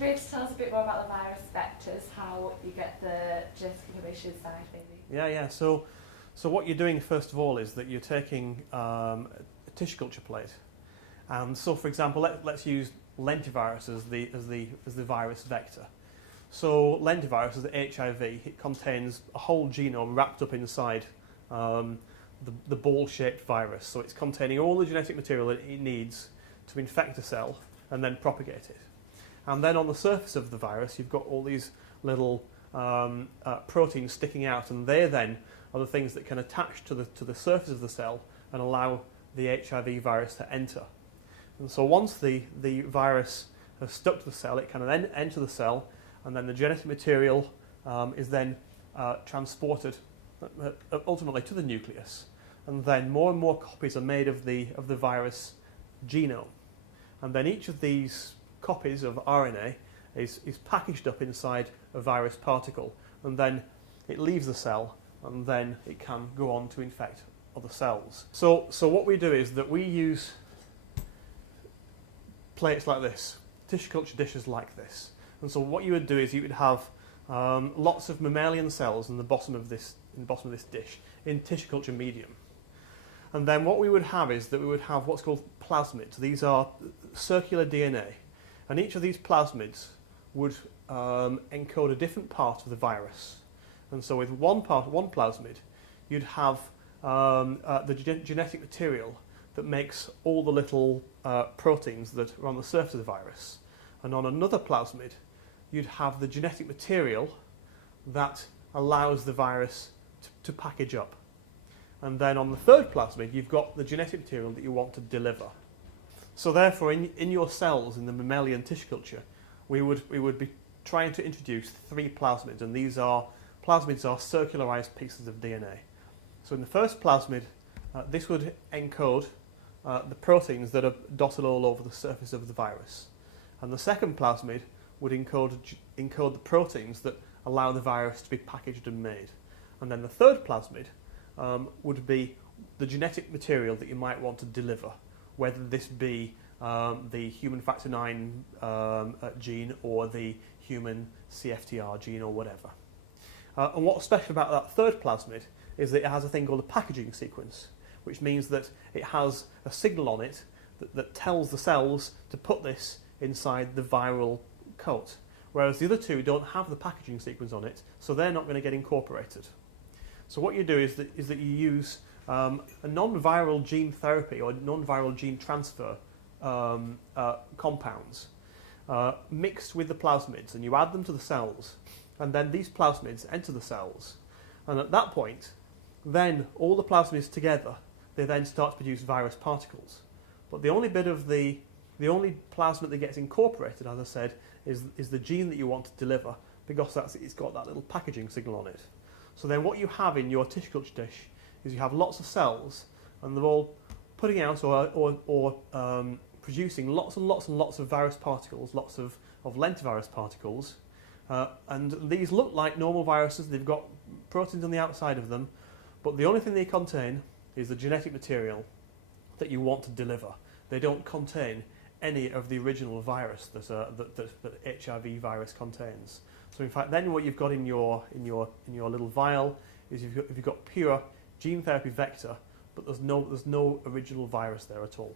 you be able to tell us a bit more about the virus vectors, how you get the genetic information side, maybe? Yeah. So what you're doing first of all is that you're taking a tissue culture plate, and so for example, let's use lentivirus as the virus vector. So lentivirus is the HIV. It contains a whole genome wrapped up inside the ball-shaped virus. So it's containing all the genetic material that it needs to infect a cell and then propagate it. And then on the surface of the virus, you've got all these little proteins sticking out, and they then are the things that can attach to the surface of the cell and allow the HIV virus to enter. And so once the virus has stuck to the cell, it can then enter the cell, and then the genetic material is then transported ultimately to the nucleus, and then more and more copies are made of the virus genome, and then each of these copies of RNA is packaged up inside a virus particle, and then it leaves the cell, and then it can go on to infect other cells. So what we do is that we use plates like this, tissue culture dishes like this, and so what you would do is you would have lots of mammalian cells in the bottom of this dish in tissue culture medium. And then what we would have is that we would have what's called plasmids. These are circular DNA, and each of these plasmids would encode a different part of the virus. And so with one plasmid, you'd have the genetic material that makes all the little proteins that are on the surface of the virus. And on another plasmid, you'd have the genetic material that allows the virus to package up. And then on the third plasmid, you've got the genetic material that you want to deliver. So therefore, in your cells, in the mammalian tissue culture, we would be trying to introduce three plasmids, and plasmids are circularized pieces of DNA. So in the first plasmid, this would encode the proteins that are dotted all over the surface of the virus. And the second plasmid would encode the proteins that allow the virus to be packaged and made. And then the third plasmid would be the genetic material that you might want to deliver, whether this be the human factor IX gene or the human CFTR gene or whatever. And what's special about that third plasmid is that it has a thing called a packaging sequence, which means that it has a signal on it that tells the cells to put this inside the viral coat, whereas the other two don't have the packaging sequence on it, so they're not going to get incorporated. So what you do is that you use a non-viral gene therapy or non-viral gene transfer compounds mixed with the plasmids, and you add them to the cells, and then these plasmids enter the cells, and at that point, then all the plasmids together, they then start to produce virus particles. But the only plasmid that gets incorporated, as I said, is the gene that you want to deliver, because it's got that little packaging signal on it. So then what you have in your tissue culture dish is you have lots of cells, and they're all putting out or producing lots and lots and lots of virus particles, lots of lentivirus particles, and these look like normal viruses. They've got proteins on the outside of them, but the only thing they contain is the genetic material that you want to deliver. They don't contain any of the original virus that HIV virus contains. So in fact, then what you've got in your little vial is you've got pure gene therapy vector, but there's no original virus there at all.